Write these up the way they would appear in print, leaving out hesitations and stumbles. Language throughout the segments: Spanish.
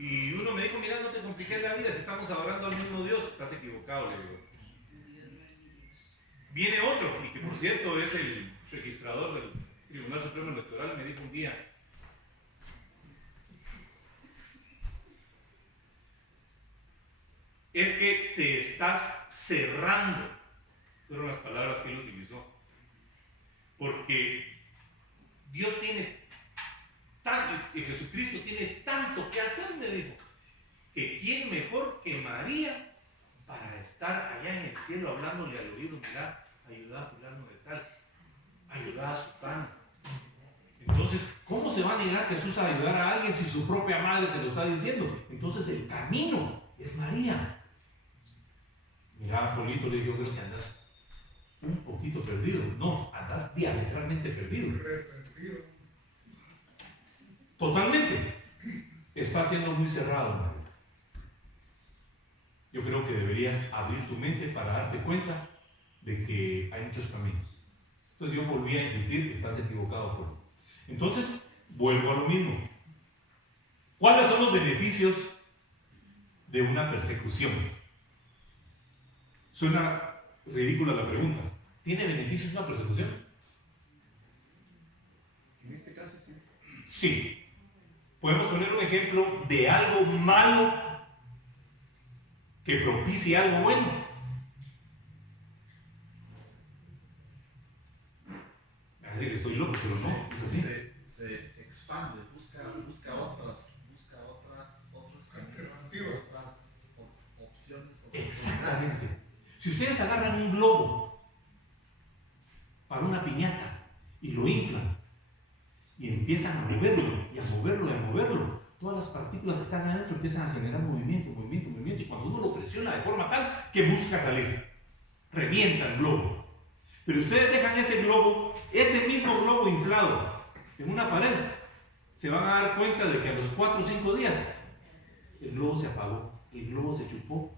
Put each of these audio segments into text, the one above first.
Y uno me dijo, mira, no te compliques la vida, si estamos adorando al mismo Dios. Estás equivocado, le digo. Viene otro, y que por cierto es el registrador del Tribunal Supremo Electoral, me dijo un día, es que te estás cerrando. Fueron las palabras que él utilizó. Porque Dios tiene tanto, y Jesucristo tiene tanto que hacer, me dijo, que quién mejor que María para estar allá en el cielo hablándole al oído, mira, ayuda a fulano de tal, ayuda a su pan. Entonces, ¿cómo se va a negar Jesús a ayudar a alguien si su propia madre se lo está diciendo? Entonces el camino es María. Mira, Polito, le digo, yo creo que andas un poquito perdido. No, andas diametralmente perdido. Totalmente. Está siendo muy cerrado, María. Yo creo que deberías abrir tu mente para darte cuenta de que hay muchos caminos. Entonces yo volví a insistir que estás equivocado, Polo. Entonces, vuelvo a lo mismo. ¿Cuáles son los beneficios de una persecución? Suena ridícula la pregunta. ¿Tiene beneficios una persecución? En este caso sí. Sí. Podemos poner un ejemplo de algo malo que propicie algo bueno. Así que estoy loco, pero no, es así. Se expande, busca otras opciones. Exactamente. Si ustedes agarran un globo para una piñata y lo inflan y empiezan a moverlo y a moverlo y a moverlo, todas las partículas que están adentro empiezan a generar movimiento, y cuando uno lo presiona de forma tal que busca salir, revienta el globo. Pero ustedes dejan ese mismo globo inflado en una pared, se van a dar cuenta de que a los 4 o 5 días el globo se apagó, el globo se chupó,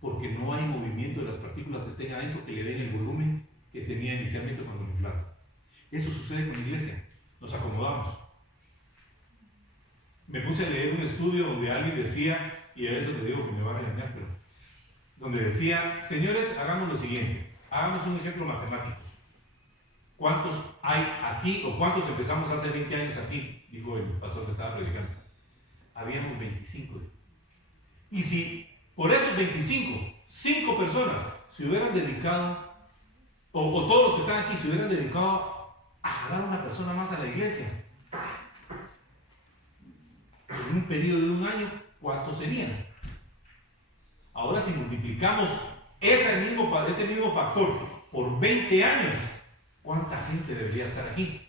porque no hay movimiento de las partículas que estén adentro que le den el volumen que tenía inicialmente cuando lo inflaron. Eso sucede con la iglesia, nos acomodamos. Me puse a leer un estudio donde alguien decía, y a eso le digo que me va a regañar, pero donde decía, señores, hagamos lo siguiente, hagamos un ejemplo matemático. ¿Cuántos hay aquí o cuántos empezamos hace 20 años aquí? Dijo el pastor que estaba predicando. Habíamos 25. Y si por esos 25, 5 personas se hubieran dedicado, o todos los que están aquí se hubieran dedicado a jalar a una persona más a la iglesia, en un periodo de un año, ¿cuántos serían? Ahora si multiplicamos ese mismo factor por 20 años, ¿cuánta gente debería estar aquí?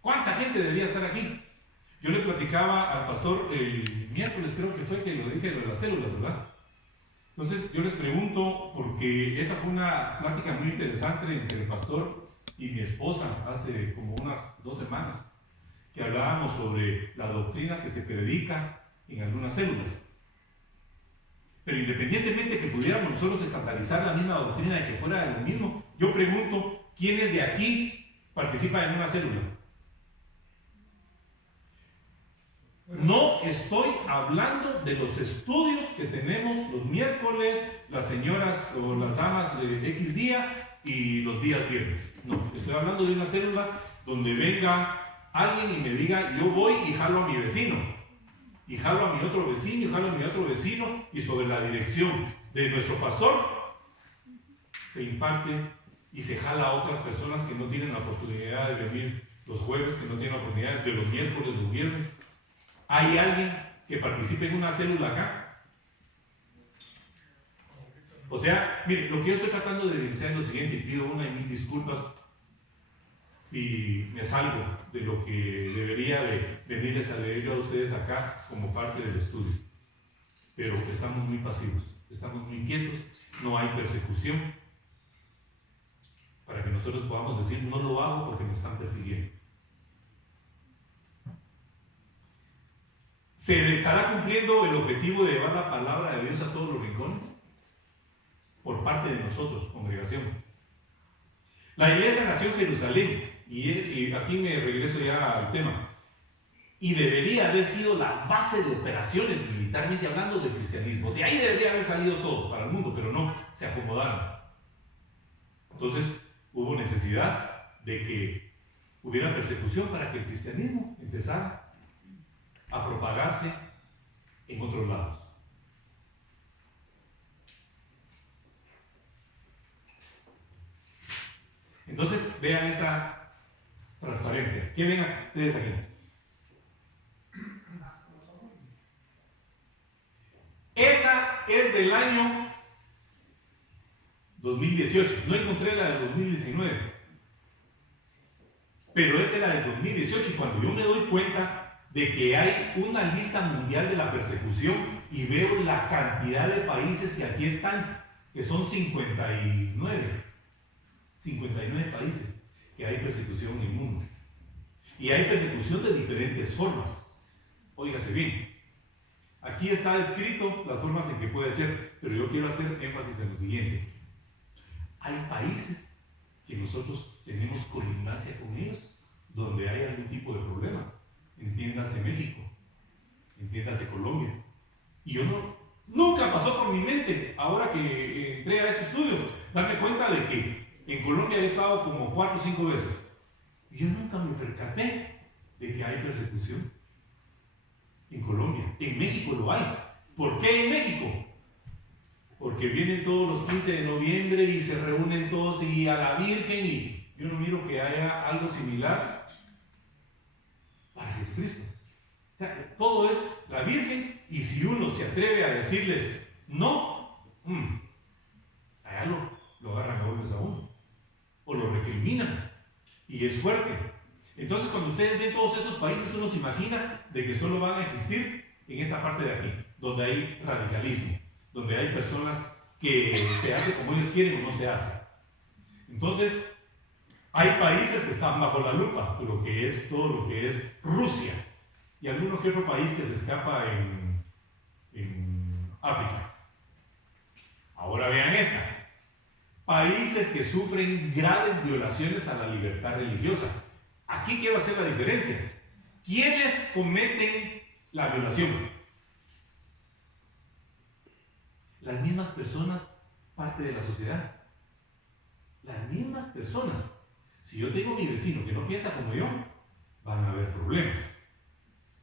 ¿Cuánta gente debería estar aquí? Yo le platicaba al pastor el miércoles, creo que fue que lo dije de las células, ¿verdad? Entonces yo les pregunto, porque esa fue una plática muy interesante entre el pastor y mi esposa hace como unas 2 semanas, que hablábamos sobre la doctrina que se predica en algunas células. Pero independientemente que pudiéramos nosotros estandarizar la misma doctrina de que fuera lo mismo, yo pregunto, ¿quiénes de aquí participan en una célula? No estoy hablando de los estudios que tenemos los miércoles, las señoras o las damas de X día y los días viernes. No, estoy hablando de una célula donde venga alguien y me diga, yo voy y jalo a mi vecino, y jalo a mi otro vecino, y jalo a mi otro vecino, y sobre la dirección de nuestro pastor se imparte y se jala a otras personas que no tienen la oportunidad de venir los jueves, que no tienen la oportunidad de los miércoles, los viernes. ¿Hay alguien que participe en una célula acá? O sea, mire, lo que yo estoy tratando de evidenciar es lo siguiente, y pido una y mil disculpas si me salgo de lo que debería de venirles a leer yo a ustedes acá como parte del estudio. Pero estamos muy pasivos, estamos muy quietos, no hay persecución para que nosotros podamos decir, no lo hago porque me están persiguiendo. ¿Se estará cumpliendo el objetivo de llevar la palabra de Dios a todos los rincones? Por parte de nosotros, congregación. La iglesia nació en Jerusalén, y aquí me regreso ya al tema. y debería haber sido la base de operaciones militarmente hablando del cristianismo. De ahí debería haber salido todo para el mundo, pero no, se acomodaron. Entonces hubo necesidad de que hubiera persecución para que el cristianismo empezara a propagarse en otros lados. Entonces vean esta transparencia. ¿Qué ven ustedes aquí? Esa es del año 2018. No encontré la del 2019. Pero es de la del 2018. Y cuando yo me doy cuenta de que hay una lista mundial de la persecución y veo la cantidad de países que aquí están, que son 59 países que hay persecución en el mundo. Y hay persecución de diferentes formas. Óigase bien. Aquí está escrito las formas en que puede ser, pero yo quiero hacer énfasis en lo siguiente. Hay países que nosotros tenemos colindancia con ellos, donde hay algún tipo de problema. Entiéndase México, entiéndase Colombia. Y yo nunca pasó por mi mente, ahora que entré a este estudio, darme cuenta de que en Colombia he estado como 4 o 5 veces. Y yo nunca me percaté de que hay persecución en Colombia. En México lo hay. ¿Por qué en México? Porque vienen todos los 15 de noviembre y se reúnen todos y a la Virgen, y yo no miro que haya algo similar para Jesucristo. O sea, todo es la Virgen, y si uno se atreve a decirles no, allá lo agarran a golpes a uno, o lo recriminan, y es fuerte. Entonces, cuando ustedes ven todos esos países, uno se imagina de que solo van a existir en esta parte de aquí, donde hay radicalismo, donde hay personas que se hace como ellos quieren o no se hace. Entonces, hay países que están bajo la lupa, lo que es todo lo que es Rusia, y alguno que otro país que se escapa en África. Ahora vean esta. Países que sufren graves violaciones a la libertad religiosa. Aquí quiero hacer la diferencia. ¿Quiénes cometen la violación? Las mismas personas, parte de la sociedad. Las mismas personas. Si yo tengo mi vecino que no piensa como yo, van a haber problemas.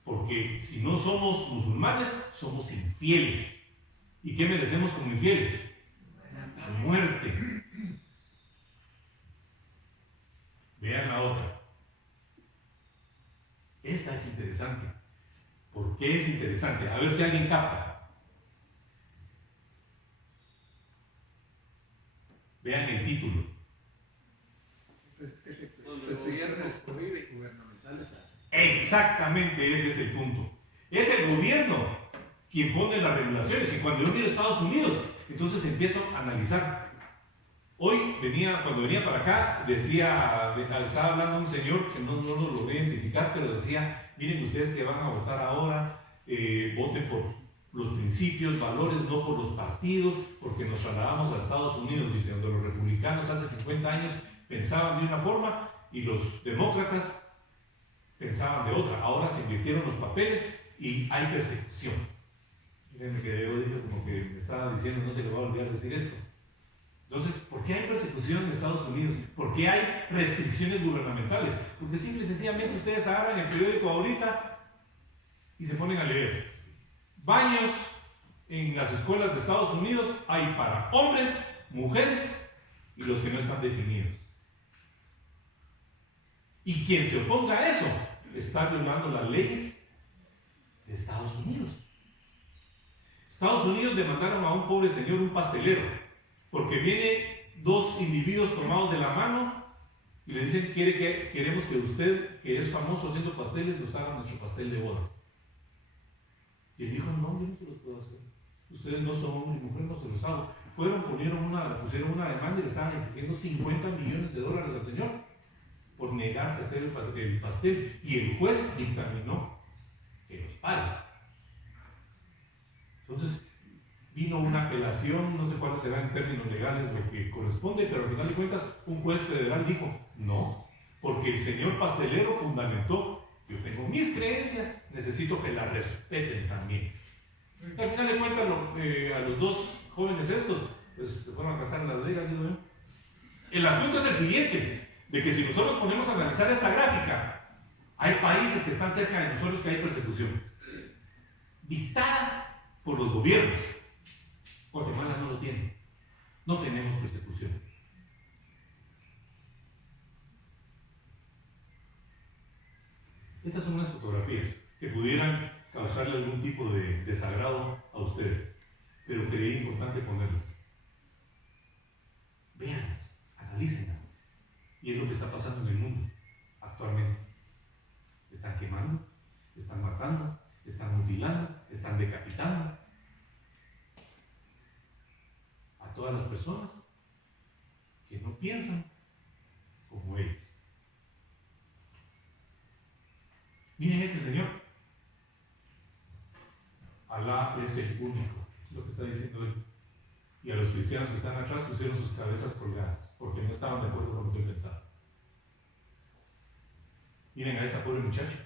Porque si no somos musulmanes, somos infieles. ¿Y qué merecemos como infieles? La muerte. Vean la otra. Esta es interesante. ¿Por qué es interesante? A ver si alguien capta. Vean el título. Perseguirles gubernamentales. Exactamente, ese es el punto. Es el gobierno quien pone las regulaciones. Y cuando yo miro a Estados Unidos, entonces empiezo a analizar. Hoy cuando venía para acá, estaba hablando un señor que no lo logré identificar, pero decía: miren ustedes que van a votar ahora, voten por los principios, valores, no por los partidos, porque nos trasladamos a Estados Unidos, dice, donde los republicanos hace 50 años pensaban de una forma y los demócratas pensaban de otra. Ahora se invirtieron los papeles y hay persecución. Miren que yo dije como que me estaba diciendo, no se le va a olvidar decir esto. Entonces, ¿por qué hay persecución en Estados Unidos? ¿Por qué hay restricciones gubernamentales? Porque simple y sencillamente ustedes agarran el periódico ahorita y se ponen a leer. Baños en las escuelas de Estados Unidos hay para hombres, mujeres y los que no están definidos. Y quien se oponga a eso está violando las leyes de Estados Unidos. Estados Unidos demandaron a un pobre señor, un pastelero, porque viene 2 individuos tomados de la mano y le dicen: queremos que usted, que es famoso haciendo pasteles, nos haga nuestro pastel de bodas. Y él dijo: no, yo no se los puedo hacer. Ustedes no son hombre y mujer, no se los hago. Pusieron una demanda y le estaban exigiendo $50 millones al señor por negarse a hacer el pastel. Y el juez dictaminó que los pague. Entonces vino una apelación, no sé cuáles serán en términos legales lo que corresponde, pero al final de cuentas un juez federal dijo: no, porque el señor pastelero fundamentó Yo tengo mis creencias, necesito que las respeten también. Al final de cuentas, a los dos jóvenes estos, pues se fueron a casar en Las Vegas, digo yo. El asunto es el siguiente, de que si nosotros ponemos a analizar esta gráfica, hay países que están cerca de nosotros que hay persecución, dictada por los gobiernos. Guatemala no lo tiene, no tenemos persecución. Estas son unas fotografías que pudieran causarle algún tipo de desagrado a ustedes, pero creí importante ponerlas. Véanlas, analícenlas. Y es lo que está pasando en el mundo actualmente. Están quemando, están matando, están mutilando, están decapitando a todas las personas que no piensan como ellos. Miren ese señor. Alá es el único, es lo que está diciendo él. Y a los cristianos que están atrás pusieron sus cabezas colgadas, porque no estaban de acuerdo con lo que él pensaba. Miren a esta pobre muchacha,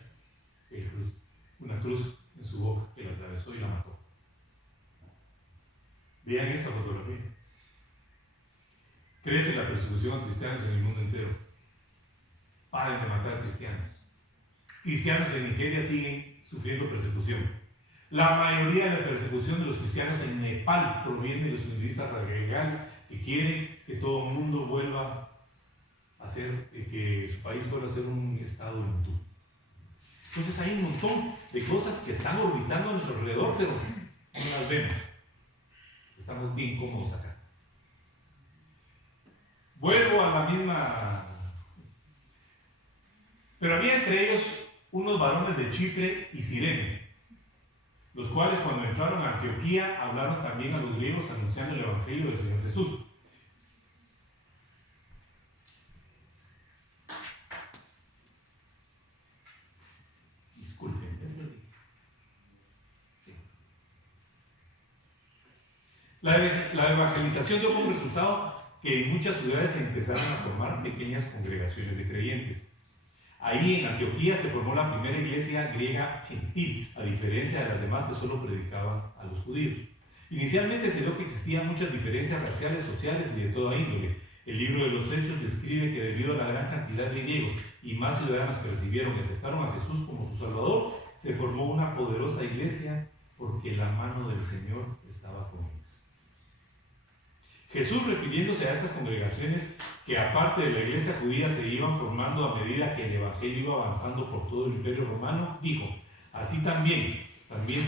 una cruz en su boca que la atravesó y la mató. Vean esta fotografía. Crece la persecución a cristianos en el mundo entero. Paren de matar cristianos. Cristianos en Nigeria siguen sufriendo persecución. La mayoría de la persecución de los cristianos en Nepal proviene de los hinduistas radicales que quieren que todo el mundo vuelva a ser, que su país vuelva a ser un estado hindú. Entonces hay un montón de cosas que están orbitando a nuestro alrededor, pero no las vemos. Estamos bien cómodos acá. Vuelvo a la misma. Pero había entre ellos unos varones de Chipre y Cirene, los cuales cuando entraron a Antioquía hablaron también a los griegos anunciando el Evangelio del Señor Jesús. Disculpen. La evangelización dio como resultado que en muchas ciudades se empezaron a formar pequeñas congregaciones de creyentes. Ahí en Antioquía se formó la primera iglesia griega gentil, a diferencia de las demás que solo predicaban a los judíos. Inicialmente se vio que existían muchas diferencias raciales, sociales y de toda índole. El libro de los Hechos describe que debido a la gran cantidad de griegos y más ciudadanos que recibieron y aceptaron a Jesús como su Salvador, se formó una poderosa iglesia porque la mano del Señor estaba con ellos. Jesús, refiriéndose a estas congregaciones que aparte de la iglesia judía se iban formando a medida que el evangelio iba avanzando por todo el imperio romano, dijo: así también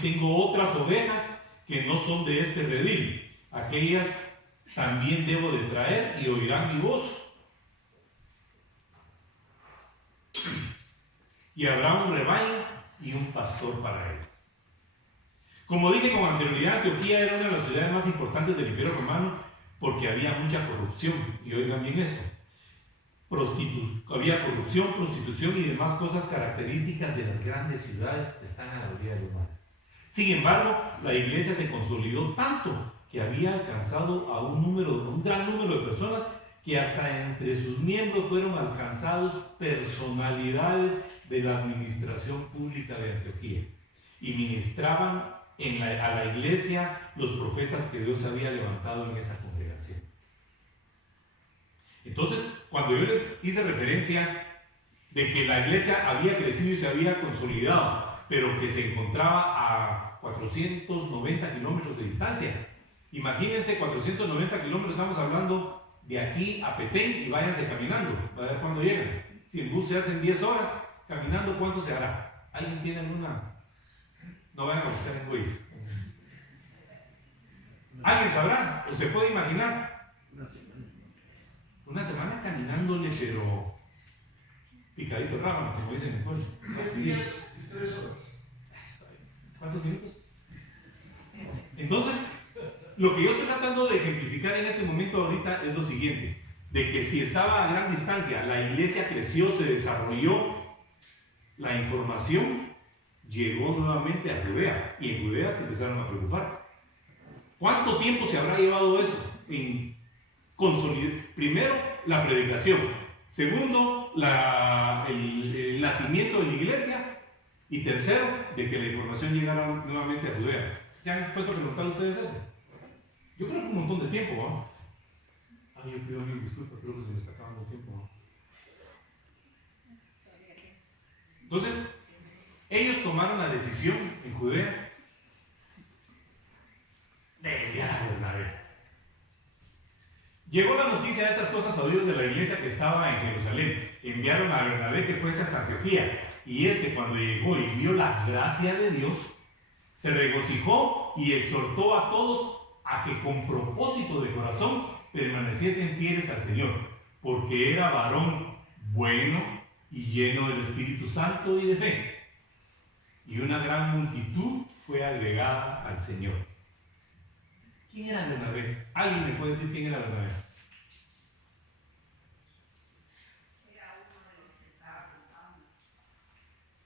tengo otras ovejas que no son de este redil, aquellas también debo de traer y oirán mi voz. Y habrá un rebaño y un pastor para ellas. Como dije con anterioridad, Antioquía era una de las ciudades más importantes del imperio romano, porque había mucha corrupción, y oigan bien esto, había corrupción, prostitución y demás cosas características de las grandes ciudades que están a la orilla de los mares. Sin embargo, la iglesia se consolidó tanto que había alcanzado a un gran número de personas que hasta entre sus miembros fueron alcanzados personalidades de la administración pública de Antioquía y ministraban a la iglesia los profetas que Dios había levantado en esa congregación. Entonces, cuando yo les hice referencia de que la iglesia había crecido y se había consolidado, pero que se encontraba a 490 kilómetros de distancia, imagínense 490 kilómetros, estamos hablando de aquí a Petén, y váyanse caminando, a ver cuándo llegan. Si en bus se hacen 10 horas, caminando, ¿cuánto se hará? ¿Alguien tiene alguna? No vayan a buscar en Waze. ¿Alguien sabrá? ¿O se puede imaginar? Una semana caminándole, pero picadito rábano, como dicen en el pueblo. 10 días y 3 horas. ¿Cuántos minutos? Entonces, lo que yo estoy tratando de ejemplificar en este momento ahorita es lo siguiente, de que si estaba a gran distancia, la iglesia creció, se desarrolló, la información llegó nuevamente a Judea, y en Judea se empezaron a preocupar. ¿Cuánto tiempo se habrá llevado eso en consolidar? Primero, la predicación. Segundo, el nacimiento de la iglesia. Y tercero, de que la información llegara nuevamente a Judea. ¿Se han puesto a preguntar ustedes eso? Yo creo que un montón de tiempo, ¿no? Ay, yo pido mil disculpas, creo que se me está acabando el tiempo, ¿no? Entonces, ellos tomaron la decisión en Judea de enviar a Bernabé. Llegó la noticia de estas cosas a oídos de la iglesia que estaba en Jerusalén. Enviaron a Bernabé que fuese hasta Antioquía. Y cuando llegó y vio la gracia de Dios, se regocijó y exhortó a todos a que con propósito de corazón permaneciesen fieles al Señor, porque era varón bueno y lleno del Espíritu Santo y de fe. Y una gran multitud fue agregada al Señor. ¿Quién era Bernabé? ¿Alguien me puede decir quién era Bernabé? Era uno de los que estaba contando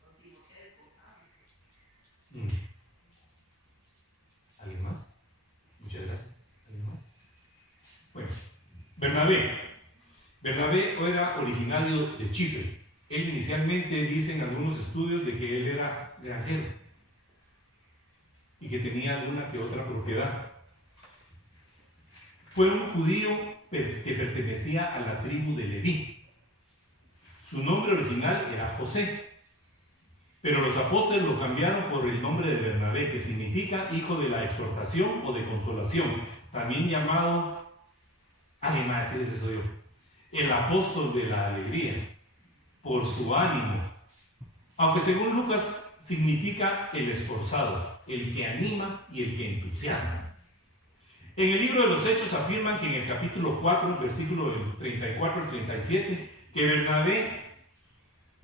con Timoteo. ¿Alguien más? Muchas gracias. ¿Alguien más? Bueno, Bernabé era originario de Chipre. Él inicialmente dice en algunos estudios de que él era granjero y que tenía alguna que otra propiedad. Fue un judío que pertenecía a la tribu de Leví. Su nombre original era José, pero los apóstoles lo cambiaron por el nombre de Bernabé, que significa hijo de la exhortación o de consolación, también llamado, además, ese soy yo, el apóstol de la alegría, por su ánimo, aunque según Lucas significa el esforzado, el que anima y el que entusiasma. En el libro de los Hechos afirman que en el capítulo 4, versículo 34 al 37, que Bernabé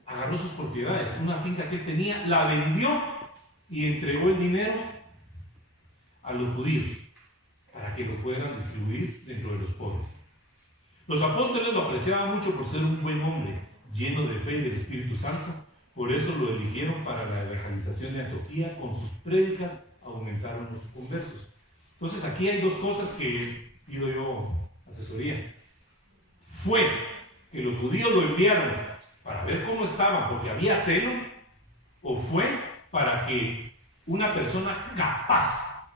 agarró sus propiedades, una finca que él tenía, la vendió y entregó el dinero a los judíos para que lo puedan distribuir dentro de los pobres. Los apóstoles lo apreciaban mucho por ser un buen hombre, lleno de fe y del Espíritu Santo. Por eso lo eligieron para la evangelización de Antioquía. Con sus prédicas aumentaron los conversos. Entonces aquí hay dos cosas que pido yo asesoría. Fue que los judíos lo enviaron para ver cómo estaban porque había celo, o fue para que una persona capaz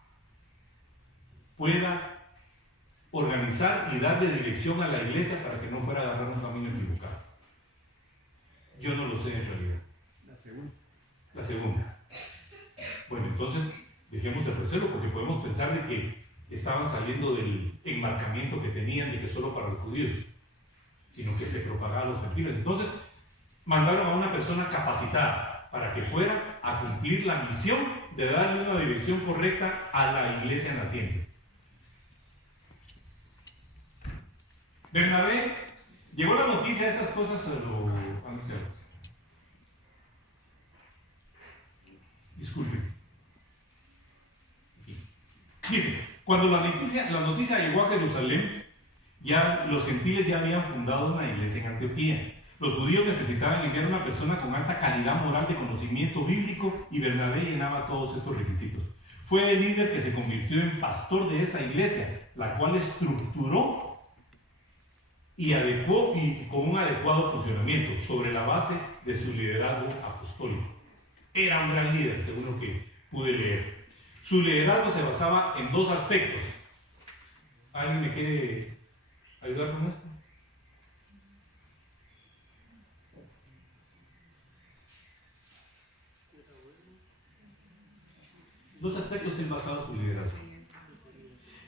pueda organizar y darle dirección a la iglesia para que no fuera a agarrar un camino equivocado. Yo no lo sé en realidad. La segunda. Bueno, entonces dejemos el recelo porque podemos pensar de que estaban saliendo del enmarcamiento que tenían de que solo para los judíos, sino que se propagaba a los gentiles. Entonces mandaron a una persona capacitada para que fuera a cumplir la misión de darle una dirección correcta a la iglesia naciente. Bernabé llegó la noticia de estas cosas a los anunciados. Disculpen. Dice, cuando la noticia llegó a Jerusalén, ya los gentiles ya habían fundado una iglesia en Antioquía. Los judíos necesitaban enviar una persona con alta calidad moral de conocimiento bíblico y Bernabé llenaba todos estos requisitos. Fue el líder que se convirtió en pastor de esa iglesia, la cual estructuró y adecuó y con un adecuado funcionamiento sobre la base de su liderazgo apostólico. Era un gran líder, según lo que pude leer. Su liderazgo se basaba en dos aspectos. ¿Alguien me quiere ayudar con esto? Dos aspectos en basado en su liderazgo.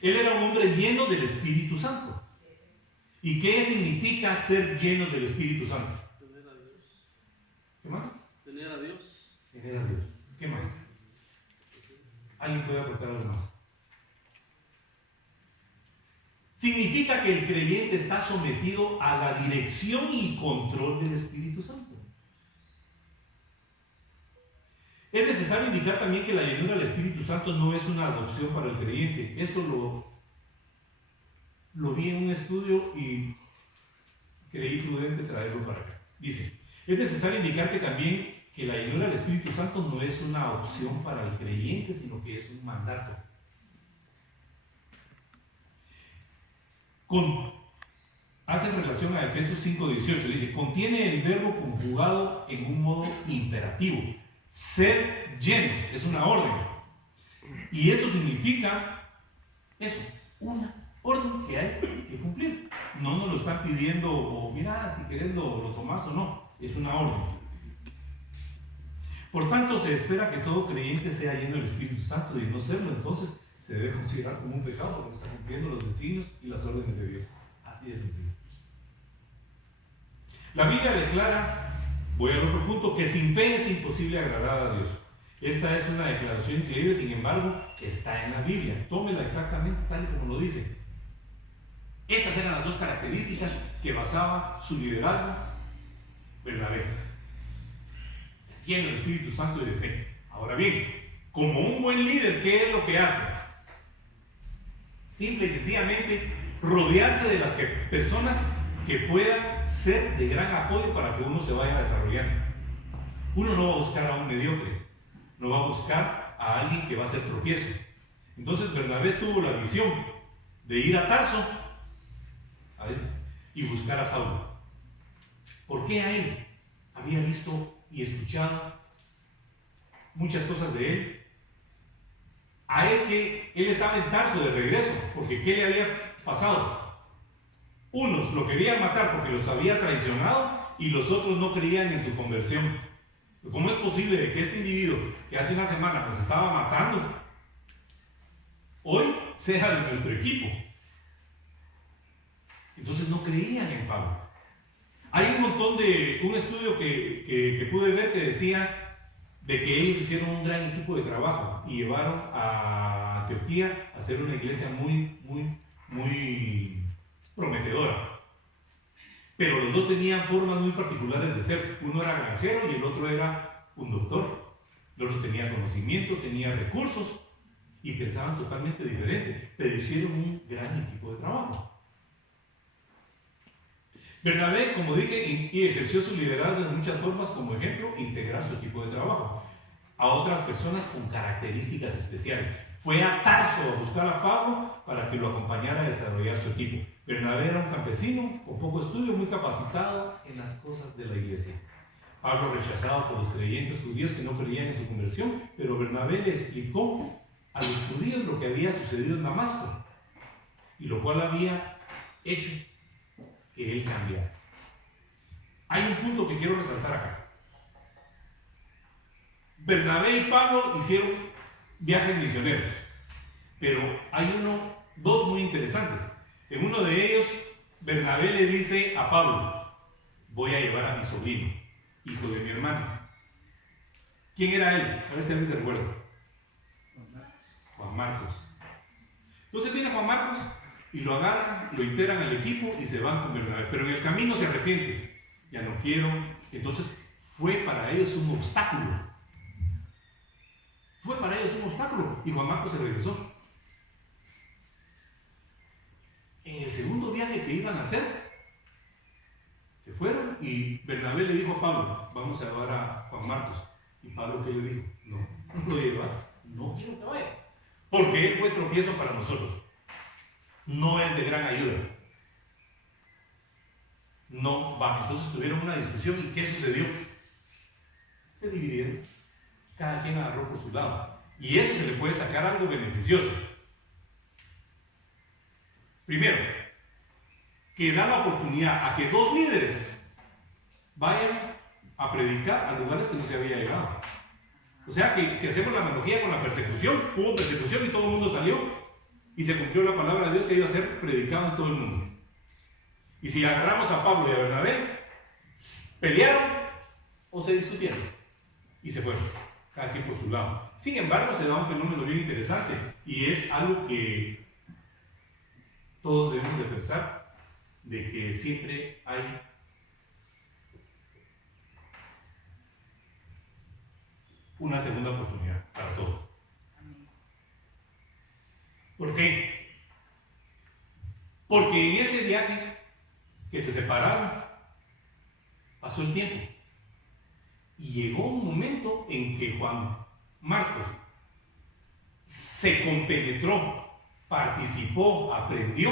Él era un hombre lleno del Espíritu Santo. ¿Y qué significa ser lleno del Espíritu Santo? Tener a Dios. ¿Qué más? Tener a Dios. Tener a Dios. ¿Qué más? ¿Alguien puede aportar algo más? Significa que el creyente está sometido a la dirección y control del Espíritu Santo. Es necesario indicar también que la llenura del Espíritu Santo no es una adopción para el creyente. Esto lo vi en un estudio y creí prudente traerlo para acá. Dice, es necesario indicar que también que la llenura del Espíritu Santo no es una opción para el creyente, sino que es un mandato. hace relación a Efesios 5:18. Dice, contiene el verbo conjugado en un modo imperativo. Ser llenos, es una orden. Y eso significa eso, una orden que hay que cumplir. No nos lo están pidiendo, o mira, si querés lo tomás o no. Es una orden. Por tanto, se espera que todo creyente sea lleno del Espíritu Santo, y no serlo, entonces se debe considerar como un pecado porque está cumpliendo los designios y las órdenes de Dios. Así de sencillo. La Biblia declara, voy al otro punto, que sin fe es imposible agradar a Dios. Esta es una declaración increíble, sin embargo, está en la Biblia. Tómela exactamente tal y como lo dice. Estas eran las dos características que basaba su liderazgo verdadero. Lleno del Espíritu Santo y de fe. Ahora bien, como un buen líder, ¿qué es lo que hace? Simple y sencillamente rodearse de las personas que puedan ser de gran apoyo para que uno se vaya desarrollando. Uno no va a buscar a un mediocre, no va a buscar a alguien que va a ser tropiezo. Entonces Bernabé tuvo la visión de ir a Tarso a veces, y buscar a Saulo. ¿Por qué a él? Había visto y escuchado muchas cosas de él. A él que él estaba en Tarso de regreso, porque ¿qué le había pasado? Unos lo querían matar porque los había traicionado y los otros no creían en su conversión. ¿Cómo es posible de que este individuo que hace una semana nos estaba matando hoy sea de nuestro equipo? Entonces no creían en Pablo. Hay un estudio que pude ver que decía de que ellos hicieron un gran equipo de trabajo y llevaron a Antioquía a hacer una iglesia muy prometedora. Pero los dos tenían formas muy particulares de ser. Uno era granjero y el otro era un doctor. El otro tenía conocimiento, tenía recursos y pensaban totalmente diferente, pero hicieron un gran equipo de trabajo. Bernabé, como dije, y ejerció su liderazgo de muchas formas, como ejemplo, integrar su equipo de trabajo a otras personas con características especiales. Fue a Tarso a buscar a Pablo para que lo acompañara a desarrollar su equipo. Bernabé era un campesino con poco estudio, muy capacitado en las cosas de la iglesia. Pablo rechazado por los creyentes judíos que no creían en su conversión, pero Bernabé le explicó a los judíos lo que había sucedido en Damasco y lo cual había hecho que él cambiara. Hay un punto que quiero resaltar acá. Bernabé y Pablo hicieron viajes misioneros, pero hay dos muy interesantes. En uno de ellos, Bernabé le dice a Pablo, voy a llevar a mi sobrino, hijo de mi hermano. ¿Quién era él? A ver si alguien se recuerda. Juan Marcos. Entonces viene Juan Marcos y lo agarran, lo integran al equipo y se van con Bernabé. Pero en el camino se arrepiente. Ya no quiero. Entonces fue para ellos un obstáculo. Fue para ellos un obstáculo. Y Juan Marcos se regresó. En el segundo viaje que iban a hacer, se fueron y Bernabé le dijo a Pablo, vamos a llevar a Juan Marcos. Y Pablo, ¿qué le dijo? No lo llevas. No quiero que vaya. Porque él fue tropiezo para nosotros. No es de gran ayuda. No va. Entonces tuvieron una discusión y ¿qué sucedió? Se dividieron. Cada quien agarró por su lado. Y eso se le puede sacar algo beneficioso. Primero, que da la oportunidad a que dos líderes vayan a predicar a lugares que no se había llegado. O sea que si hacemos la analogía con la persecución, hubo persecución y todo el mundo salió y se cumplió la palabra de Dios que iba a ser predicada en todo el mundo. Y si agarramos a Pablo y a Bernabé, pelearon o se discutieron y se fueron, cada quien por su lado. Sin embargo, se da un fenómeno bien interesante y es algo que todos debemos de pensar, de que siempre hay una segunda oportunidad para todos. ¿Por qué? Porque en ese viaje que se separaron, pasó el tiempo. Y llegó un momento en que Juan Marcos se compenetró, participó, aprendió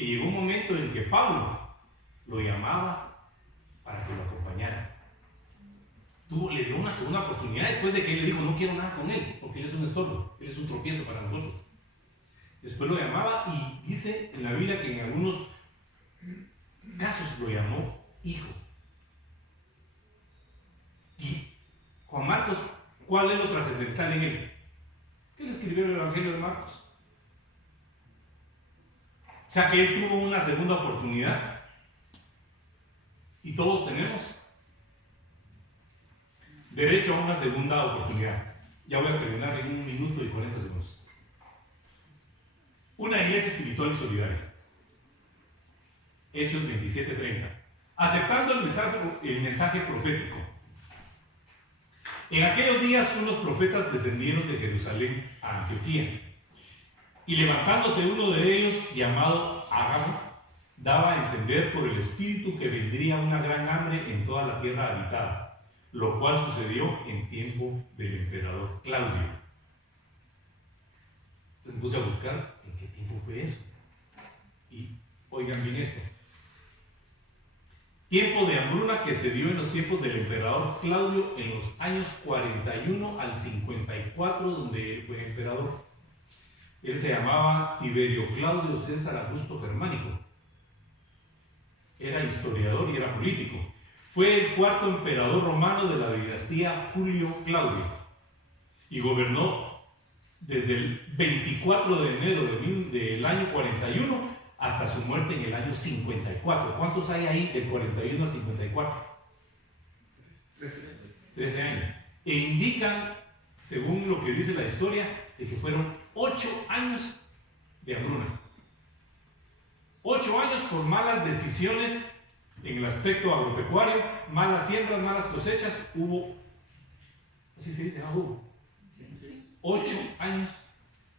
que llegó un momento en que Pablo lo llamaba para que lo acompañara. Le dio una segunda oportunidad después de que él le dijo: no quiero nada con él, porque él es un estorbo, él es un tropiezo para nosotros. Después lo llamaba, y dice en la Biblia que en algunos casos lo llamó hijo. Y Juan Marcos, ¿cuál es lo trascendental en él? Que él escribió el Evangelio de Marcos. O sea que él tuvo una segunda oportunidad, y todos tenemos derecho a una segunda oportunidad. Ya voy a terminar en 1 minuto y 40 segundos. Una iglesia espiritual y solidaria. Hechos 27:30. Aceptando el mensaje profético. En aquellos días unos profetas descendieron de Jerusalén a Antioquía, y levantándose uno de ellos, llamado Agabo, daba a entender por el Espíritu que vendría una gran hambre en toda la tierra habitada, lo cual sucedió en tiempo del emperador Claudio. Entonces me puse a buscar en qué tiempo fue eso. Y oigan bien esto. Tiempo de hambruna que se dio en los tiempos del emperador Claudio, en los años 41 al 54, donde él fue emperador. Él se llamaba Tiberio Claudio César Augusto Germánico. Era historiador y era político. Fue el cuarto emperador romano de la dinastía Julio Claudio, y gobernó desde el 24 de enero del año 41 hasta su muerte en el año 54. ¿Cuántos hay ahí del 41 al 54? 13 años. E indican, según lo que dice la historia, de que fueron 8 años de hambruna. 8 años por malas decisiones en el aspecto agropecuario, malas siembras, malas cosechas. Hubo, así se dice, hubo 8 años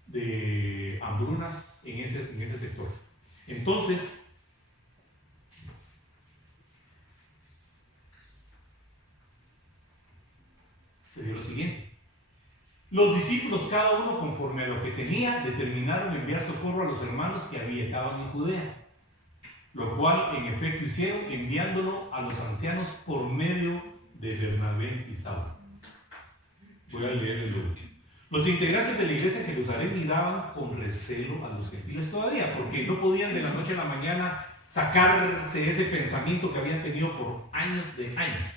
de hambruna en ese sector. Entonces, se dio lo siguiente. Los discípulos, cada uno conforme a lo que tenía, determinaron enviar socorro a los hermanos que habitaban en Judea, lo cual en efecto hicieron, enviándolo a los ancianos por medio de Bernabé y Saulo. Voy a leer el último. Los integrantes de la iglesia en Jerusalén miraban con recelo a los gentiles todavía, porque no podían de la noche a la mañana sacarse ese pensamiento que habían tenido por años de años.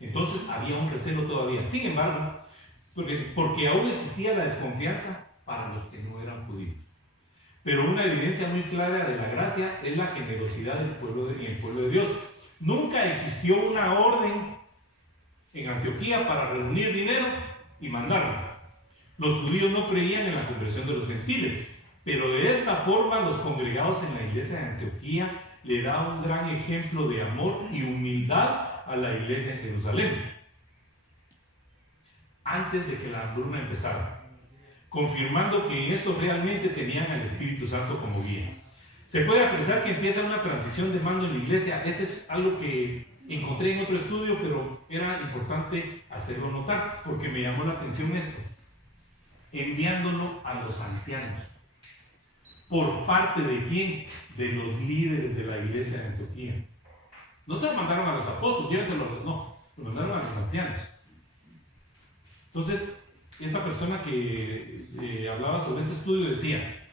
Entonces había un recelo todavía. Sin embargo, porque aún existía la desconfianza para los que no eran judíos. Pero una evidencia muy clara de la gracia es la generosidad del pueblo en el pueblo de Dios. Nunca existió una orden en Antioquía para reunir dinero y mandarlo. Los judíos no creían en la conversión de los gentiles, pero de esta forma los congregados en la iglesia de Antioquía le da un gran ejemplo de amor y humildad a la iglesia en Jerusalén, antes de que la hambruna empezara, confirmando que en esto realmente tenían al Espíritu Santo como guía. Se puede apreciar que empieza una transición de mando en la iglesia. Este es algo que encontré en otro estudio, pero era importante hacerlo notar, porque me llamó la atención esto. Enviándolo a los ancianos. ¿Por parte de quién? De los líderes de la iglesia de Antioquía. No se lo mandaron a los apóstoles, llévenselo, no, lo mandaron a los ancianos. Entonces, esta persona que hablaba sobre ese estudio decía: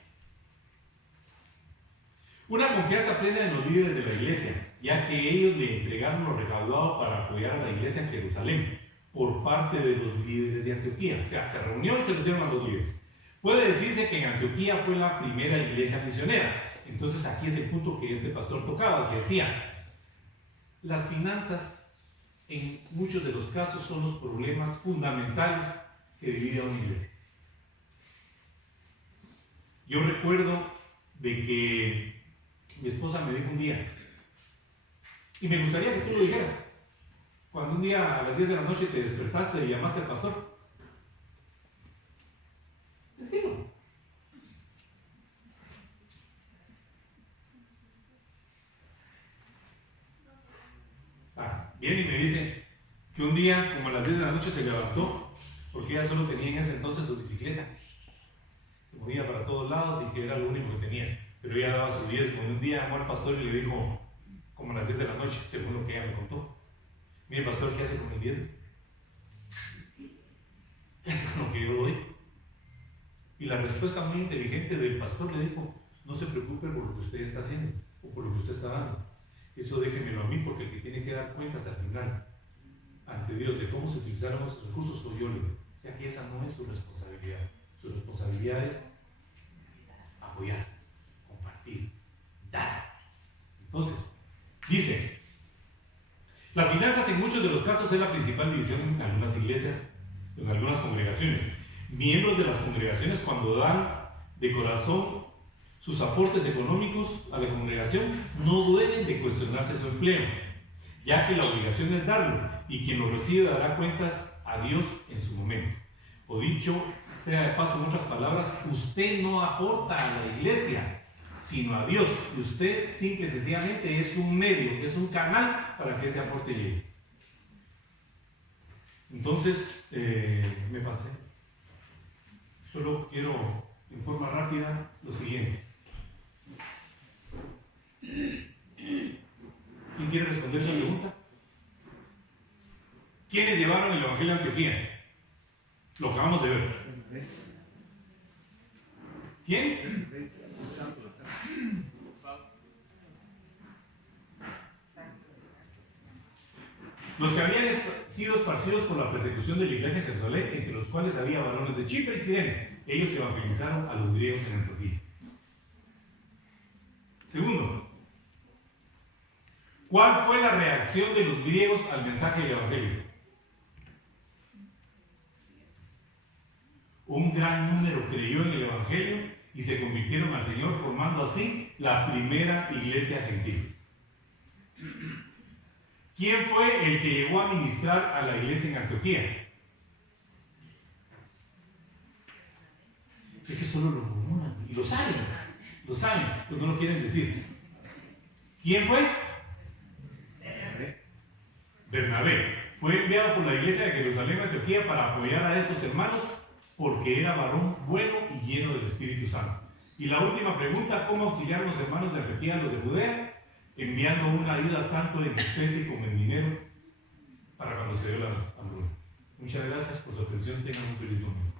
una confianza plena en los líderes de la iglesia, ya que ellos le entregaron lo recaudado para apoyar a la iglesia en Jerusalén por parte de los líderes de Antioquía. O sea, se reunió y se lo dieron a los líderes. Puede decirse que en Antioquía fue la primera iglesia misionera. Entonces aquí es el punto que este pastor tocaba, que decía: las finanzas en muchos de los casos son los problemas fundamentales que dividen a una iglesia. Yo recuerdo de que mi esposa me dijo un día, y me gustaría que tú lo dijeras, cuando un día a las 10 de la noche te despertaste y llamaste al pastor, decilo. Viene y me dice que un día, como a las 10 de la noche, se levantó, porque ella solo tenía en ese entonces su bicicleta. Se movía para todos lados y que era lo único que tenía. pero ella daba su diezmo. Un día llamó al pastor y le dijo, como a las 10 de la noche, según lo que ella me contó, mire pastor, ¿qué hace con el diezmo? ¿Qué hace con lo que yo doy? Y la respuesta muy inteligente del pastor le dijo, no se preocupe por lo que usted está haciendo o por lo que usted está dando. Eso déjemelo a mí, porque el que tiene que dar cuentas al final ante Dios de cómo se utilizaron esos recursos soy yo. O sea que esa no es su responsabilidad. Su responsabilidad es apoyar, compartir, dar. Entonces, dice, las finanzas en muchos de los casos es la principal división en algunas iglesias, en algunas congregaciones. Miembros de las congregaciones, cuando dan de corazón sus aportes económicos a la congregación, no deben de cuestionarse su empleo, ya que la obligación es darlo, y quien lo recibe dará cuentas a Dios en su momento. O dicho sea de paso, en otras palabras, usted no aporta a la iglesia, sino a Dios. Usted simple y sencillamente es un medio, es un canal para que ese aporte llegue. Entonces, me pasé. Solo quiero, en forma rápida, lo siguiente. ¿Quién quiere responder esa pregunta? ¿Quiénes llevaron el Evangelio a Antioquía? Lo acabamos de ver. ¿Quién? Los que habían sido esparcidos por la persecución de la iglesia en Jerusalén, entre los cuales había varones de Chipre y Cirene. Ellos evangelizaron a los griegos en Antioquía. Segundo, ¿cuál fue la reacción de los griegos al mensaje del Evangelio? Un gran número creyó en el Evangelio y se convirtieron al Señor, formando así la primera iglesia gentil. ¿Quién fue el que llegó a ministrar a la iglesia en Antioquía? Es que solo lo murmuran y lo saben, pero no lo quieren decir. ¿Quién fue? Bernabé. Fue enviado por la iglesia de Jerusalén a Antioquía para apoyar a estos hermanos porque era varón bueno y lleno del Espíritu Santo. Y la última pregunta, ¿cómo auxiliaron los hermanos de Antioquía a los de Judea? Enviando una ayuda tanto en especie como en dinero para cuando se dio la hambruna. Muchas gracias por su atención. Tengan un feliz domingo.